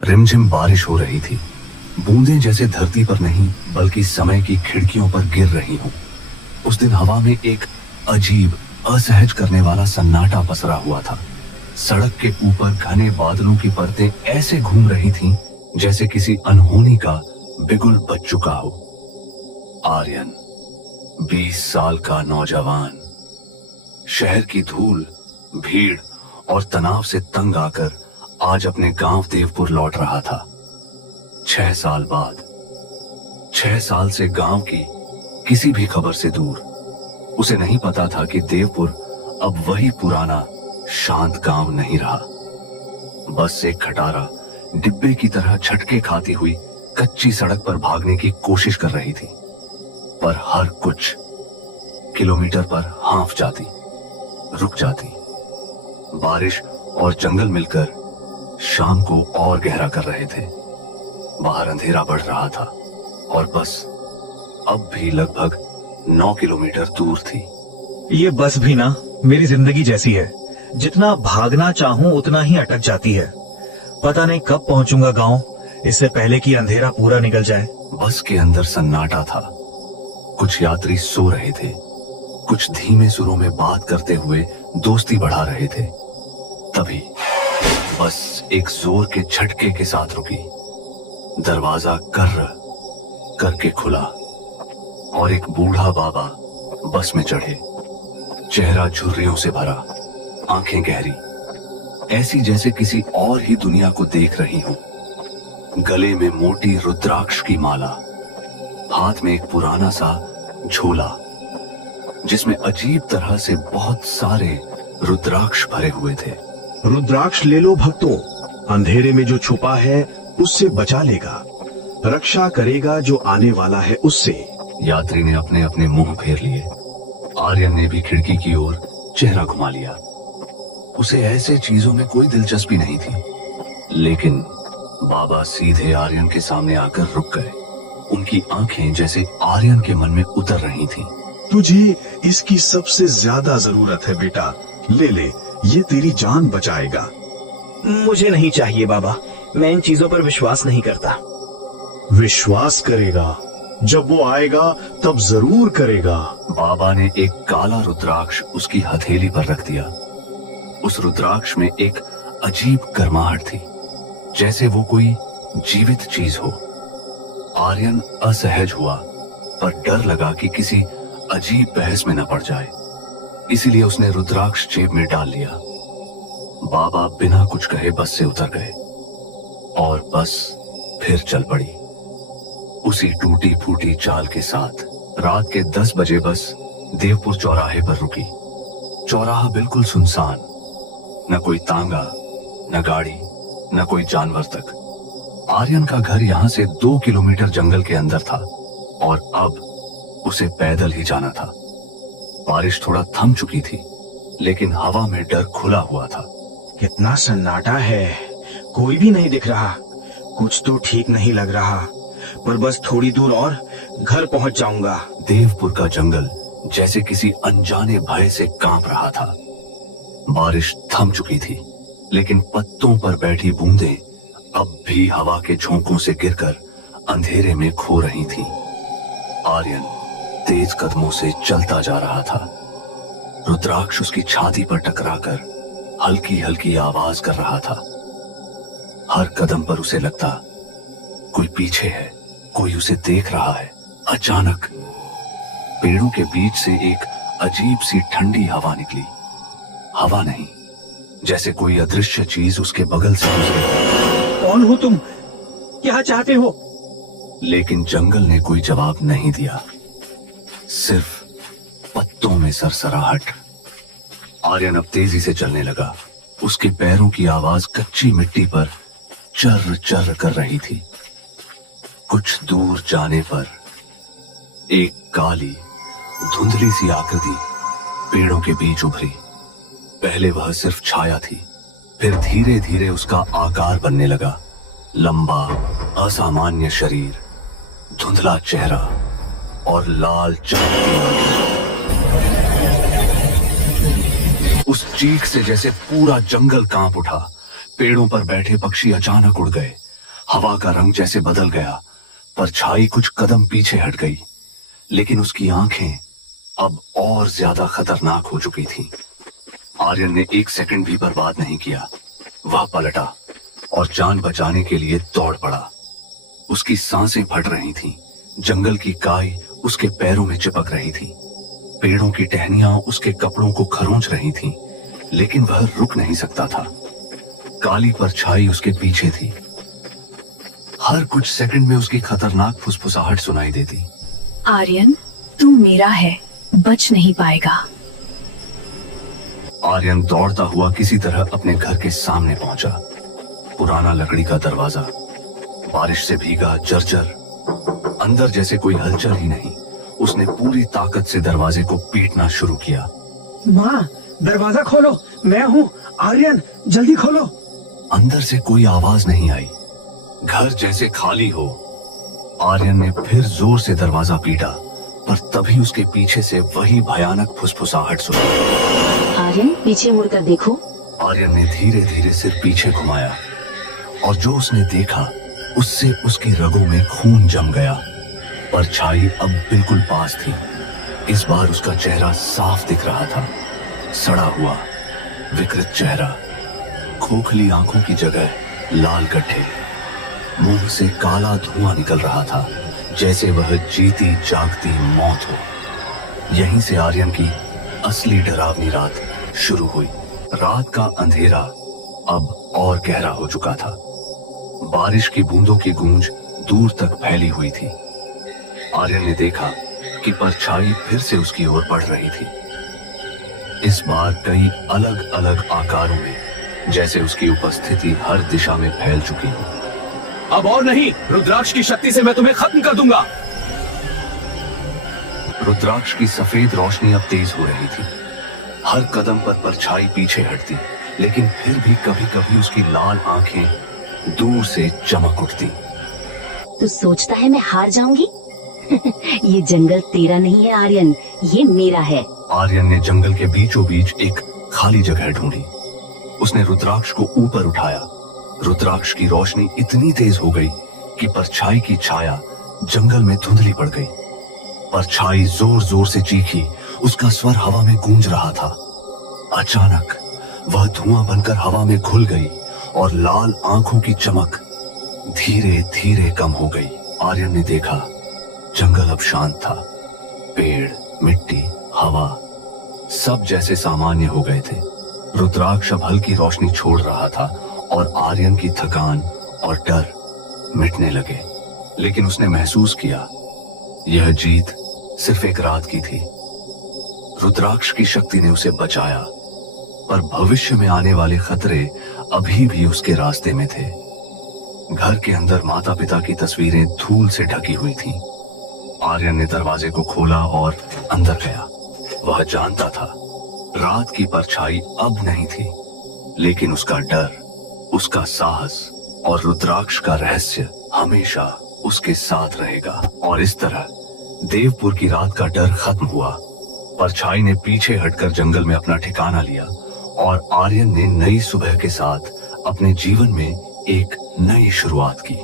रिमझिम बारिश हो रही थी। बूंदें जैसे धरती पर नहीं बल्कि समय की खिड़कियों पर गिर रही हों। उस दिन हवा में एक अजीब असहज करने वाला सन्नाटा पसरा हुआ था। सड़क के ऊपर घने बादलों की परतें ऐसे घूम रही थीं जैसे किसी अनहोनी का बिगुल बज चुका हो। आर्यन 20 साल का नौजवान शहर की धूल, भीड़ और तनाव से तंग आकर आज अपने गांव देवपुर लौट रहा था। 6 साल बाद, 6 साल से गांव की किसी भी खबर से दूर। उसे नहीं पता था कि देवपुर अब वही पुराना शांत गांव नहीं रहा। बस एक खटारा डिब्बे की तरह झटके खाती हुई कच्ची सड़क पर भागने की कोशिश कर रही थी, पर हर कुछ किलोमीटर पर हाँफ जाती, रुक जाती। बारिश और जंगल मिलकर शाम को और गहरा कर रहे थे। बाहर अंधेरा बढ़ रहा था और बस अब भी लगभग 9 किलोमीटर दूर थी। ये बस भी ना मेरी जिंदगी जैसी है, जितना भागना चाहूं उतना ही अटक जाती है। पता नहीं कब पहुंचूंगा गांव, इससे पहले कि अंधेरा पूरा निकल जाए। बस के अंदर सन्नाटा था। कुछ यात्री सो रहे थे, कुछ धीमे सुरों में बात करते हुए दोस्ती बढ़ा रहे थे। तभी बस एक जोर के झटके के साथ रुकी। दरवाजा कर्र करके खुला और एक बूढ़ा बाबा बस में चढ़े। चेहरा झुर्रियों से भरा, आंखें गहरी, ऐसी जैसे किसी और ही दुनिया को देख रही हूं। गले में मोटी रुद्राक्ष की माला, हाथ में एक पुराना सा झोला जिसमें अजीब तरह से बहुत सारे रुद्राक्ष भरे हुए थे। रुद्राक्ष ले लो भक्तों, अंधेरे में जो छुपा है उससे बचा लेगा, रक्षा करेगा जो आने वाला है उससे। यात्री ने अपने अपने मुंह फेर लिए। आर्यन ने भी खिड़की की ओर चेहरा घुमा लिया। उसे ऐसे चीजों में कोई दिलचस्पी नहीं थी, लेकिन बाबा सीधे आर्यन के सामने आकर रुक गए। उनकी आंखें जैसे आर्यन के मन में उतर रही थीं। तुझे इसकी सबसे ज्यादा जरूरत है बेटा, ले ले, ये तेरी जान बचाएगा। मुझे नहीं चाहिए बाबा, मैं इन चीजों पर विश्वास नहीं करता। विश्वास करेगा, जब वो आएगा तब जरूर करेगा। बाबा ने एक काला रुद्राक्ष उसकी हथेली पर रख दिया। उस रुद्राक्ष में एक अजीब गर्माहट थी, जैसे वो कोई जीवित चीज हो। आर्यन असहज हुआ, पर डर लगा कि किसी अजीब बहस में न पड़ जाए, इसीलिए उसने रुद्राक्ष जेब में डाल लिया। बाबा बिना कुछ कहे बस से उतर गए और बस फिर चल पड़ी उसी टूटी फूटी चाल के साथ। रात के 10 बजे बस देवपुर चौराहे पर रुकी। चौराहा बिल्कुल सुनसान, न कोई तांगा, न गाड़ी, न कोई जानवर तक। आर्यन का घर यहां से 2 किलोमीटर जंगल के अंदर था और अब उसे पैदल ही जाना था। बारिश थोड़ा थम चुकी थी, लेकिन हवा में डर खुला हुआ था। कितना सन्नाटा है, कोई भी नहीं दिख रहा। कुछ तो ठीक नहीं लग रहा, पर बस थोड़ी दूर और घर पहुंच जाऊंगा। देवपुर का जंगल जैसे किसी अनजाने भय से कांप रहा था। बारिश थम चुकी थी, लेकिन पत्तों पर बैठी बूंदें अब भी हवा के झोंकों से गिरकर अंधेरे में खो रही थीं। आर्यन तेज कदमों से चलता जा रहा था। रुद्राक्ष उसकी छाती पर टकराकर हल्की हल्की आवाज कर रहा था। हर कदम पर उसे लगता कोई पीछे है, कोई उसे देख रहा है। अचानक पेड़ों के बीच से एक अजीब सी ठंडी हवा निकली। हवा नहीं, जैसे कोई अदृश्य चीज उसके बगल से गुजरे। कौन हो तुम? क्या चाहते हो? लेकिन जंगल ने कोई जवाब नहीं दिया, सिर्फ पत्तों में सरसराहट। आर्यन अब तेजी से चलने लगा। उसके पैरों की आवाज कच्ची मिट्टी पर चर्र चर्र कर रही थी। कुछ दूर जाने पर एक काली धुंधली सी आकृति पेड़ों के बीच उभरी। पहले वह सिर्फ छाया थी, फिर धीरे धीरे उसका आकार बनने लगा। लंबा, असामान्य शरीर, धुंधला चेहरा और लाल चमकती आंखें। उस चीख से जैसे पूरा जंगल कांप उठा। पेड़ों पर बैठे पक्षी अचानक उड़ गए। हवा का रंग जैसे बदल गया, परछाई कुछ कदम पीछे हट गई, लेकिन उसकी आंखें अब और ज्यादा खतरनाक हो चुकी थीं। आर्यन ने एक सेकंड भी बर्बाद नहीं किया। वह पलटा और जान बचाने के लिए दौड़ पड़ा। उसकी सांसें फट रही थीं, जंगल की काई उसके पैरों में चिपक रही थी, पेड़ों की टहनियां उसके कपड़ों को खरोंच रही थीं, लेकिन वह रुक नहीं सकता था। काली परछाई उसके पीछे थी। हर कुछ सेकंड में उसकी खतरनाक फुसफुसाहट सुनाई देती। आर्यन, तू मेरा है, बच नहीं पाएगा। आर्यन दौड़ता हुआ किसी तरह अपने घर के सामने पहुंचा। पुराना लकड़ी का दरवाजा, बारिश से भीगा, जर्जर, अंदर जैसे कोई हलचल ही नहीं। उसने पूरी ताकत से दरवाजे को पीटना शुरू किया। माँ, दरवाजा खोलो, मैं हूँ आर्यन, जल्दी खोलो। अंदर से कोई आवाज नहीं आई, घर जैसे खाली हो। आर्यन ने फिर जोर से दरवाजा पीटा, पर तभी उसके पीछे से वही भयानक फुसफुसाहट सुनी। आर्यन, पीछे मुड़कर देखो। आर्यन ने धीरे धीरे सिर पीछे घुमाया और जो उसने देखा उससे उसकी रगों में खून जम गया। परछाई अब बिल्कुल पास थी। इस बार उसका चेहरा साफ दिख रहा था, सड़ा हुआ, विकृत चेहरा, खोखली आंखों की जगह लाल गड्ढे, मुंह से काला धुआं निकल रहा था, जैसे वह जीती जागती मौत हो। यहीं से आर्यन की असली डरावनी रात शुरू हुई। रात का अंधेरा अब और गहरा हो चुका था। बारिश की बूंदों की गूंज दूर तक फैली हुई थी। आर्यन ने देखा कि परछाई फिर से उसकी ओर बढ़ रही थी, इस बार कई अलग अलग आकारों में, जैसे उसकी उपस्थिति हर दिशा में फैल चुकी हो। अब और नहीं, रुद्राक्ष की शक्ति से मैं तुम्हें खत्म कर दूंगा। रुद्राक्ष की सफेद रोशनी अब तेज हो रही थी। हर कदम पर परछाई पीछे हटती, लेकिन फिर भी कभी कभी उसकी लाल आंखें दूर से चमक उठती। तू सोचता है मैं हार जाऊंगी? ये जंगल तेरा नहीं है आर्यन, ये मेरा है। आर्यन ने जंगल के बीचों बीच एक खाली जगह ढूंढी। उसने रुद्राक्ष को ऊपर उठाया। रुद्राक्ष की रोशनी इतनी तेज हो गई कि परछाई की छाया जंगल में धुंधली पड़ गई। परछाई जोर जोर से चीखी, उसका स्वर हवा में गूंज रहा था। अचानक वह धुआं बनकर हवा में घुल गई और लाल आंखों की चमक धीरे धीरे कम हो गई। आर्यन ने देखा, जंगल अब शांत था। पेड़, मिट्टी, हवा सब जैसे सामान्य हो गए थे। रुद्राक्ष अब हल्की रोशनी छोड़ रहा था और आर्यन की थकान और डर मिटने लगे। लेकिन उसने महसूस किया, यह जीत सिर्फ एक रात की थी। रुद्राक्ष की शक्ति ने उसे बचाया, पर भविष्य में आने वाले खतरे अभी भी उसके रास्ते में थे। घर के अंदर माता पिता की तस्वीरें धूल से ढकी हुई थीं। आर्यन ने दरवाजे को खोला और अंदर गया। वह जानता था, रात की परछाई अब नहीं थी, लेकिन उसका डर, उसका साहस और रुद्राक्ष का रहस्य हमेशा उसके साथ रहेगा। और इस तरह देवपुर की रात का डर खत्म हुआ। परछाई ने पीछे हटकर जंगल में अपना ठिकाना लिया और आर्यन ने नई सुबह के साथ अपने जीवन में एक नई शुरुआत की।